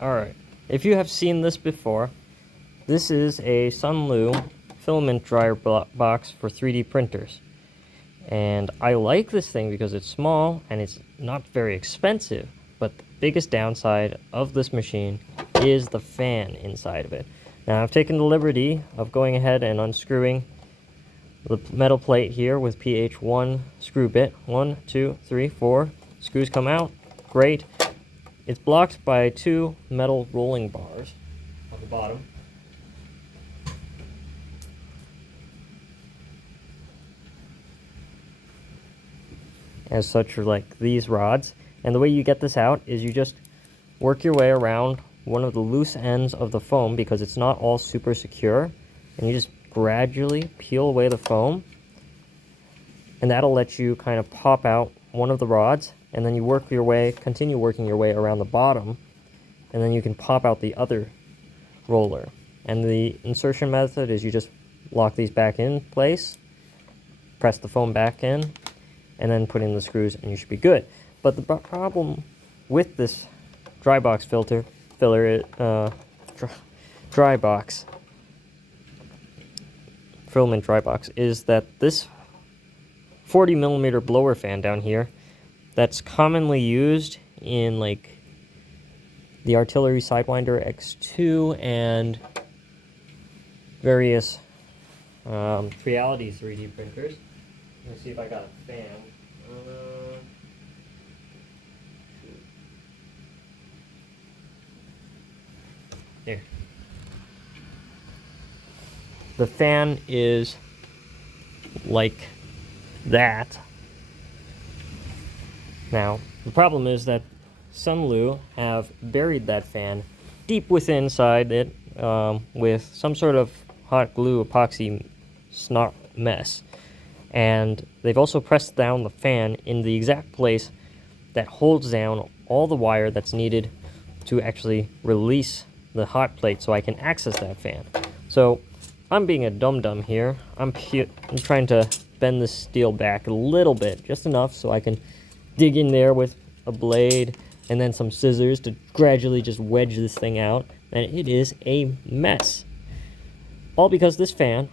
Alright, if you have seen this before, this is a Sunlu filament dryer box for 3D printers. And I like this thing because it's small and it's not very expensive, but the biggest downside of this machine is the fan inside of it. Now I've taken the liberty of going ahead and unscrewing the metal plate here with PH1 screw bit. 1, 2, 3, 4 screws come out. Great. It's blocked by 2 metal rolling bars on the bottom. As such are like these rods. And the way you get this out is you just work your way around one of the loose ends of the foam because it's not all super secure. And you just gradually peel away the foam. And that'll let you kind of pop out one of the rods. And then you work your way, continue working your way around the bottom. And then you can pop out the other roller. And the insertion method is you just lock these back in place, press the foam back in, and then put in the screws and you should be good. But the problem with this dry box dry box filament dry box is that this 40mm blower fan down here that's commonly used in like the Artillery Sidewinder X2 and various Reality 3D printers. Let me see if I got a fan. Here. The fan is like that. Now, the problem is that Sunlu have buried that fan deep within inside it with some sort of hot glue epoxy snot mess. And they've also pressed down the fan in the exact place that holds down all the wire that's needed to actually release the hot plate so I can access that fan. So I'm being a dum-dum here. I'm trying to bend this steel back a little bit, just enough so I can dig in there with a blade and then some scissors to gradually just wedge this thing out. And it is a mess. All because this fan,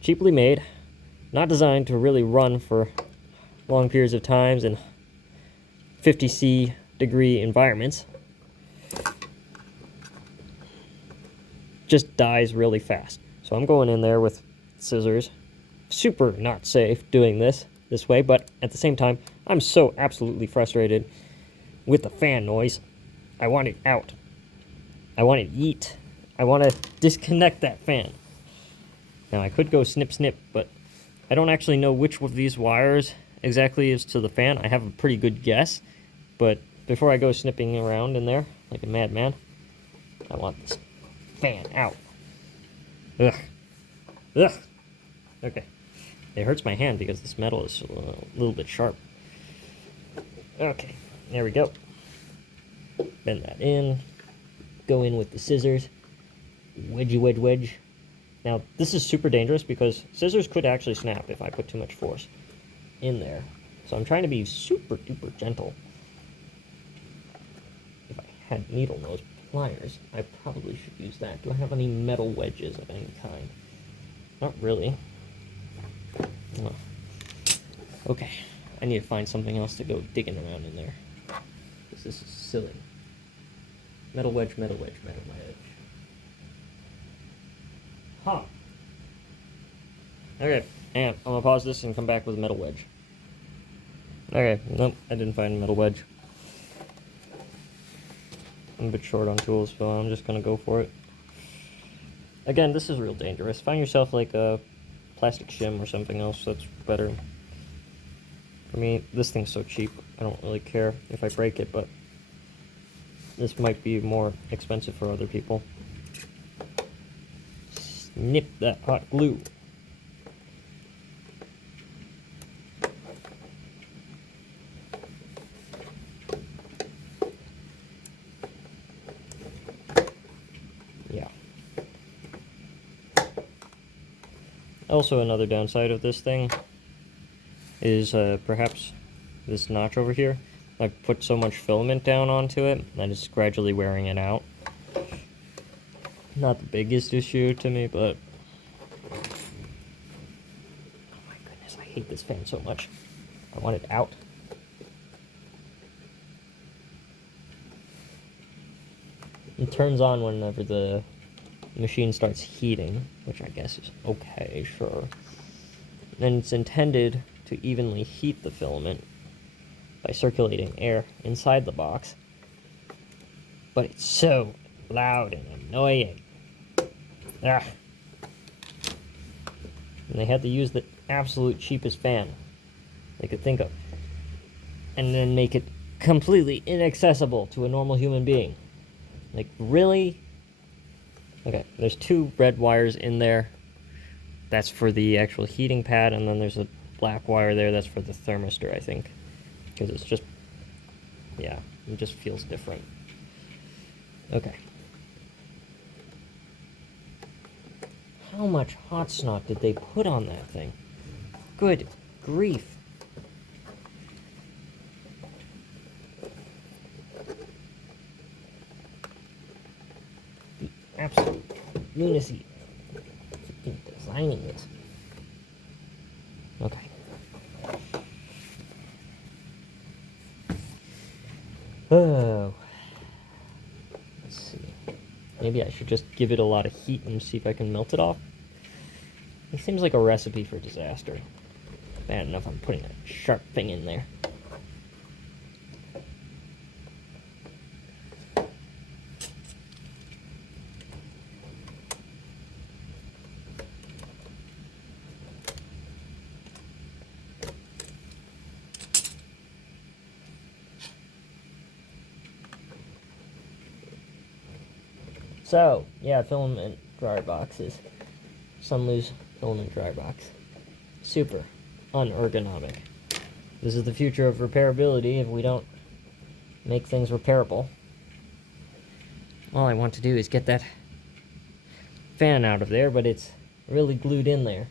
cheaply made, not designed to really run for long periods of times in 50°C degree environments, just dies really fast. So I'm going in there with scissors. Super not safe doing this way, but at the same time, I'm so absolutely frustrated with the fan noise. I want it out. I want it yeet. I want to disconnect that fan. Now I could go snip snip, but I don't actually know which of these wires exactly is to the fan. I have a pretty good guess, but before I go snipping around in there like a madman, I want this fan out. Ugh. Ugh. Okay. It hurts my hand because this metal is a little bit sharp. Okay, there we go. Bend that in. Go in with the scissors. Wedgy wedge wedge. Now, this is super dangerous because scissors could actually snap if I put too much force in there. So I'm trying to be super duper gentle. If I had needle nose pliers, I probably should use that. Do I have any metal wedges of any kind? Not really. Oh. Okay, I need to find something else to go digging around in there. This is silly. Metal wedge, metal wedge, metal wedge. Huh. Okay, and I'm gonna pause this and come back with a metal wedge. Okay, nope, I didn't find a metal wedge. I'm a bit short on tools, so I'm just gonna go for it. Again, this is real dangerous. Find yourself like a plastic shim or something else that's better. For me, this thing's so cheap, I don't really care if I break it, but this might be more expensive for other people. Snip that hot glue. Yeah. Also, another downside of this thing is perhaps this notch over here. I've put so much filament down onto it that it's gradually wearing it out. not the biggest issue to me, but oh my goodness, I hate this fan so much. I want it out. It turns on whenever the machine starts heating, which I guess is okay, sure. And it's intended to evenly heat the filament by circulating air inside the box. But it's so loud and annoying. Ah. And they had to use the absolute cheapest fan they could think of. And then make it completely inaccessible to a normal human being. Like, really? Okay, there's 2 red wires in there. That's for the actual heating pad, and then there's a black wire there. That's for the thermistor, I think. Because it's just, yeah, it just feels different. Okay. How much hot snot did they put on that thing? Good grief. The absolute lunacy. Freaking designing it. Okay. Oh. Let's see. Maybe I should just give it a lot of heat and see if I can melt it off. It seems like a recipe for disaster. Bad enough I'm putting a sharp thing in there. So, yeah, filament dryer boxes. Sunlu's filament dryer box. Super unergonomic. This is the future of repairability if we don't make things repairable. All I want to do is get that fan out of there, but it's really glued in there.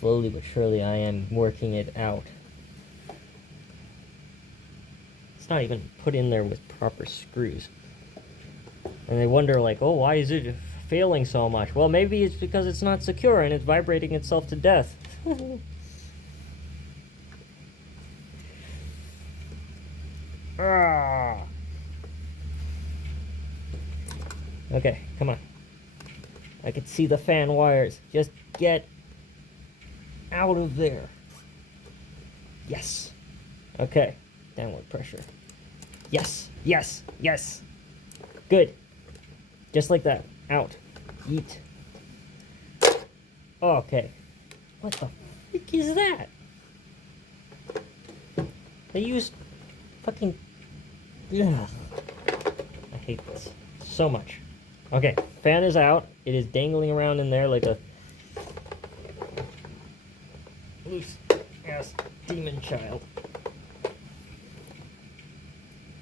Slowly but surely I am working it out. It's not even put in there with proper screws. And they wonder, like, oh, why is it failing so much? Well, maybe it's because it's not secure and it's vibrating itself to death. Ah. Okay, come on. I can see the fan wires. Just get out of there. Yes. Okay. Downward pressure. Yes. Yes. Yes. Good. Just like that. Out. Eat. Okay. What the freak is that? They used fucking... Ugh. I hate this so much. Okay. Fan is out. It is dangling around in there like a loose ass demon child.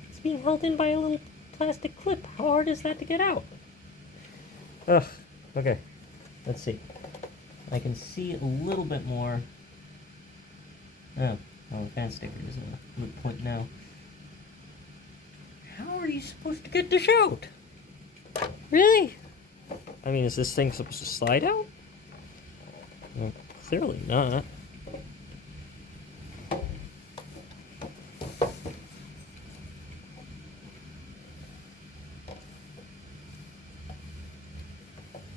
It's being held in by a little plastic clip. How hard is that to get out? Ugh. Okay. Let's see. I can see a little bit more. Oh, the fan sticker is a moot point now. How are you supposed to get this out? Really? I mean, is this thing supposed to slide out? Well, clearly not.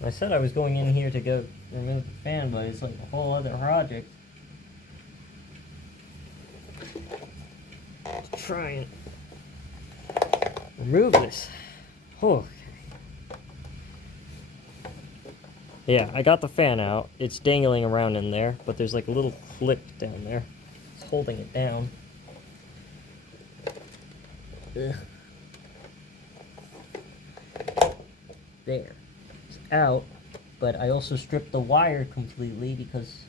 I said I was going in here to go remove the fan, but it's like a whole other project. Let's try and remove this. Oh. Yeah, I got the fan out. It's dangling around in there, but there's like a little clip down there. It's holding it down. Ugh. There. Out, but I also stripped the wire completely because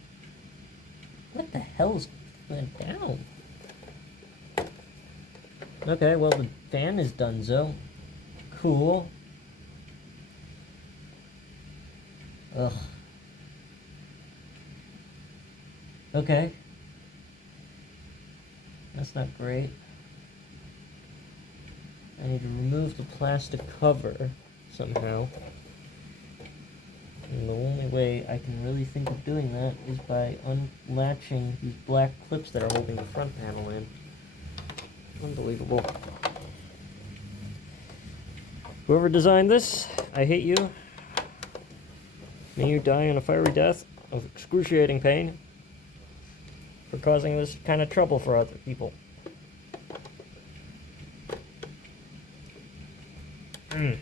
what the hell's went down? Okay, well the fan is donezo. Cool. Ugh. Okay. That's not great. I need to remove the plastic cover somehow. And the only way I can really think of doing that is by unlatching these black clips that are holding the front panel in. Unbelievable. Whoever designed this, I hate you. May you die in a fiery death of excruciating pain for causing this kind of trouble for other people. I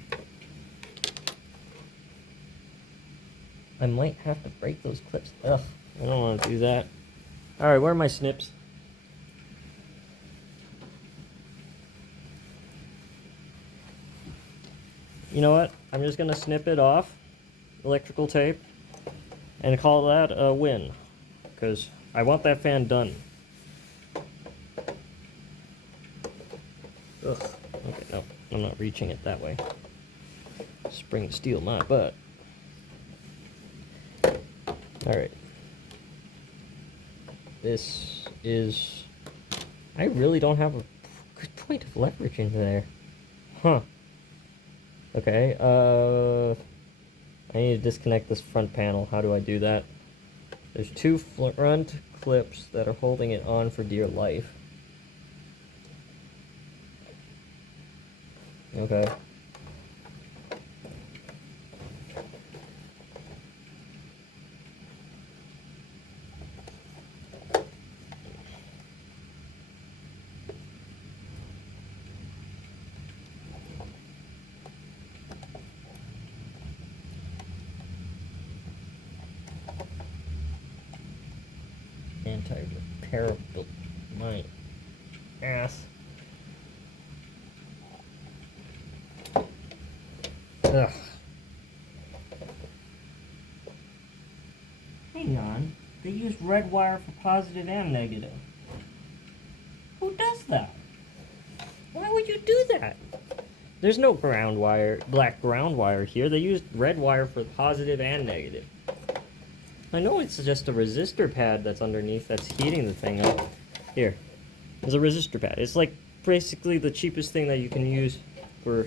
might have to break those clips. Ugh, I don't want to do that. Alright, where are my snips? You know what? I'm just going to snip it off, electrical tape, and call that a win. Because I want that fan done. Ugh. Okay, no, I'm not reaching it that way. Spring steel my butt. Alright. This is... I really don't have a good point of leverage into there. Huh. Okay, I need to disconnect this front panel. How do I do that? There's two front clips that are holding it on for dear life. Okay. Anti-repairable, my ass. Ugh. Hang on, they use red wire for positive and negative. Who does that? Why would you do that? There's no ground wire, black ground wire here. They used red wire for positive and negative. I know it's just a resistor pad that's underneath that's heating the thing up. Here, there's a resistor pad. It's like basically the cheapest thing that you can use for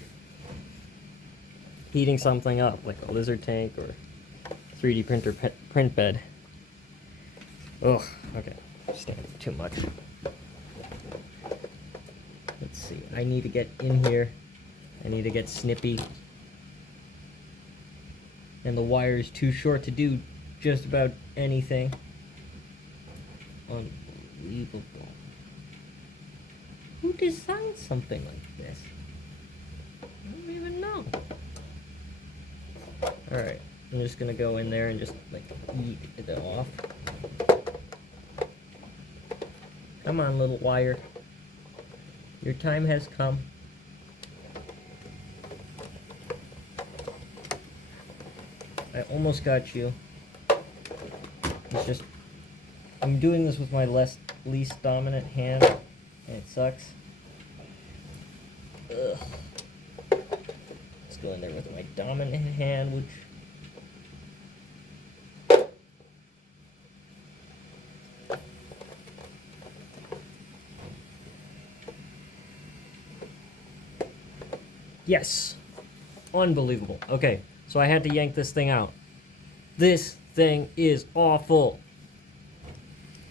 heating something up, like a lizard tank or 3D printer print bed. Ugh, okay, standing too much. Let's see, I need to get in here. I need to get snippy. And the wire is too short to do just about anything. Unbelievable. Who designed something like this? I don't even know. Alright, I'm just gonna go in there and just like eat it off. Come on, little wire. Your time has come. I almost got you. It's just, I'm doing this with my least dominant hand, and it sucks. Ugh. Let's go in there with my dominant hand, which... Yes! Unbelievable. Okay, so I had to yank this thing out. This thing is awful.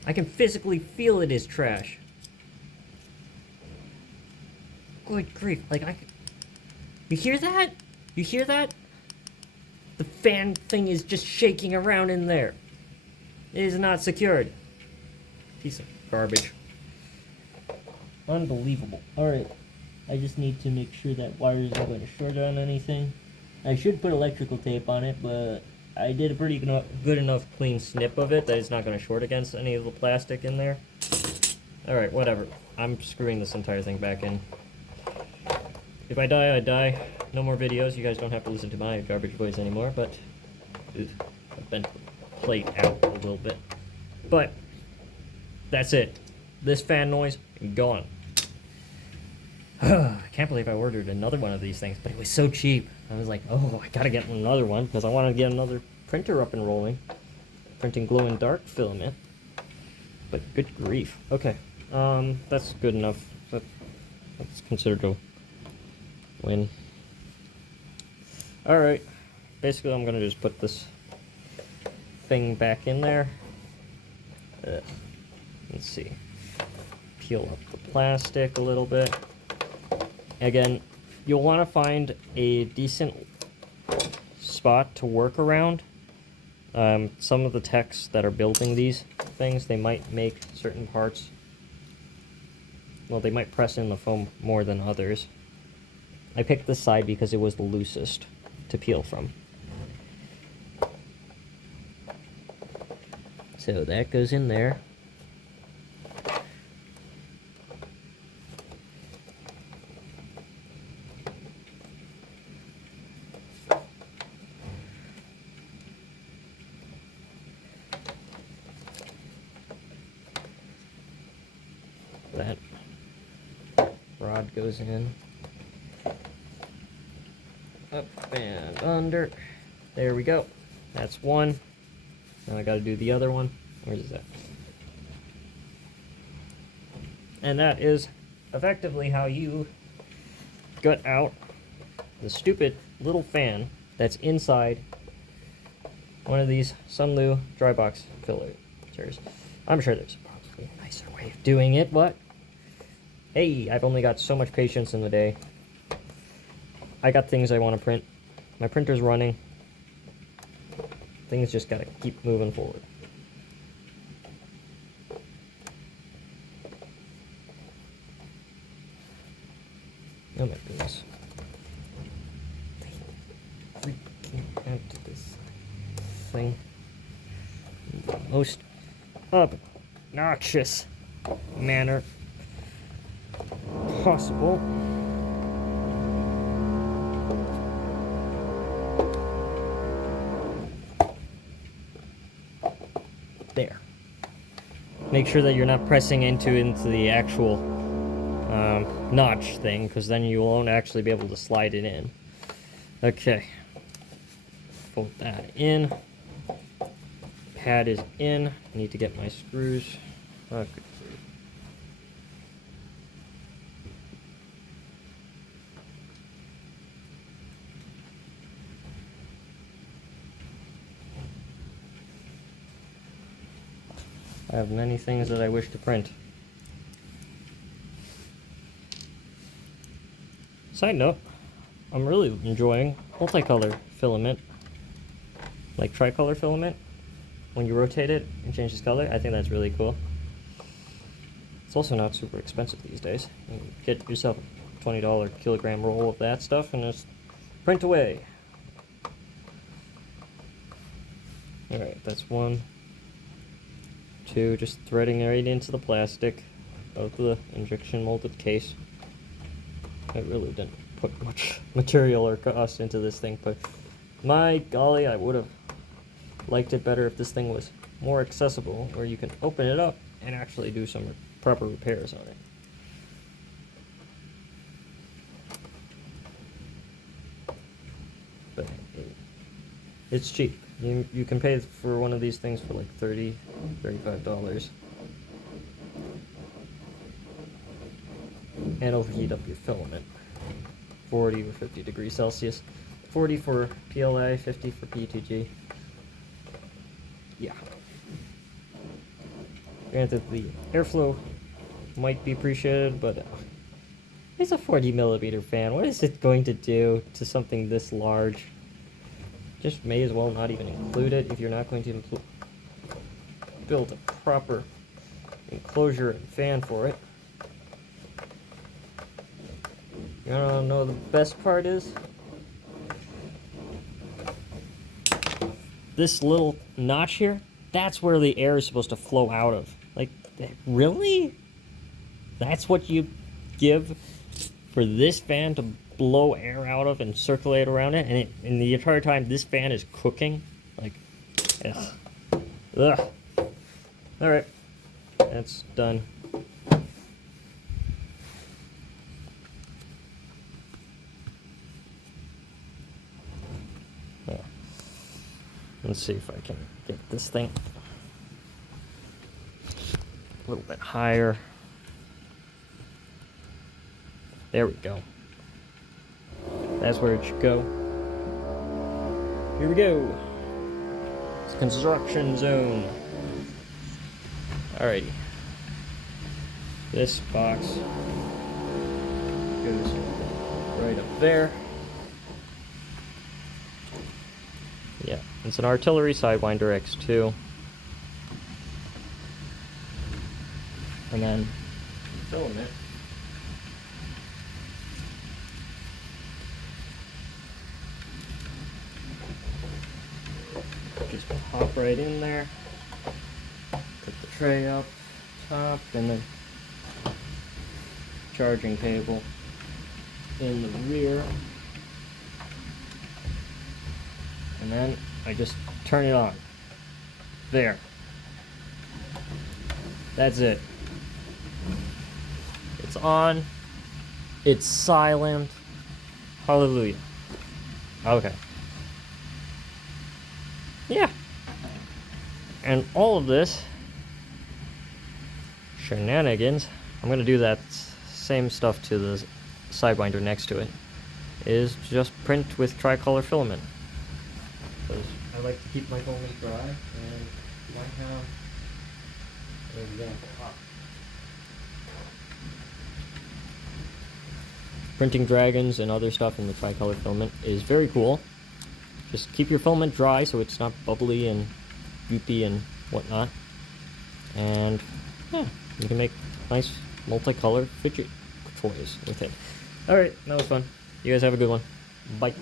I can physically feel it is trash. Good grief, like you hear that? You hear that? The fan thing is just shaking around in there. It is not secured. Piece of garbage. Unbelievable. Alright, I just need to make sure that wire isn't going to short on anything. I should put electrical tape on it, but I did a pretty good enough clean snip of it that it's not going to short against any of the plastic in there. Alright, whatever. I'm screwing this entire thing back in. If I die, I die. No more videos. You guys don't have to listen to my garbage voice anymore, but... I've bent the plate out a little bit. But, that's it. This fan noise, gone. I can't believe I ordered another one of these things, but it was so cheap. I was like, oh, I gotta get another one, because I want to get another printer up and rolling. Printing glow-in-dark filament. But good grief. Okay, That's good enough. That's considered a win. Alright, basically I'm gonna just put this thing back in there. Let's see. Peel up the plastic a little bit. Again, you'll want to find a decent spot to work around. Some of the techs that are building these things, they might make certain parts, well, they might press in the foam more than others. I picked this side because it was the loosest to peel from. So that goes in there. That rod goes in. Up and under. There we go. That's one. Now I gotta do the other one. Where is that? And that is effectively how you gut out the stupid little fan that's inside one of these Sunlu dry box fillers. I'm sure there's probably a nicer way of doing it, but hey, I've only got so much patience in the day. I got things I want to print. My printer's running. Things just gotta keep moving forward. Oh my goodness. Freaking out to this thing. The most obnoxious manner possible. There. Make sure that you're not pressing into the actual notch thing, because then you won't actually be able to slide it in. Okay. Fold that in. Pad is in. I need to get my screws. Okay. I have many things that I wish to print. Side note, I'm really enjoying multicolor filament, like tricolor filament. When you rotate it and change its color, I think that's really cool. It's also not super expensive these days. You can get yourself a $20 kilogram roll of that stuff and just print away. Alright, that's one. Two, just threading right into the plastic of the injection molded case. I really didn't put much material or cost into this thing, but my golly, I would have liked it better if this thing was more accessible, where you can open it up and actually do some proper repairs on it. But it's cheap. You can pay for one of these things for like $30, $35. And it'll heat up your filament. 40 or 50 degrees Celsius. 40 for PLA, 50 for PETG. Yeah. Granted, the airflow might be appreciated, but it's a 40 millimeter fan. What is it going to do to something this large? Just may as well not even include it if you're not going to build a proper enclosure and fan for it. You wanna know the best part is? This little notch here, that's where the air is supposed to flow out of. Like, really? That's what you give for this fan to blow air out of and circulate around it? And the entire time this fan is cooking? Like, ugh. Ugh. Alright. That's done. Let's see if I can get this thing a little bit higher. There we go. That's where it should go. Here we go. It's construction zone. Alrighty. This box goes right up there. Yeah, it's an artillery Sidewinder X2. And then filament. Just hop right in there. Put the tray up top, and then charging cable in the rear. And then I just turn it on. There. That's it. It's on. It's silent. Hallelujah. Okay. Yeah. And all of this shenanigans, I'm going to do that same stuff to the Sidewinder next to it, is just print with tricolor filament. Because I like to keep my filament dry, and I have an example. Printing dragons and other stuff in the tricolor filament is very cool. Just keep your filament dry so it's not bubbly and goopy and whatnot. And yeah, you can make nice multicolored fidget toys with it. Alright, that was fun. You guys have a good one. Bye.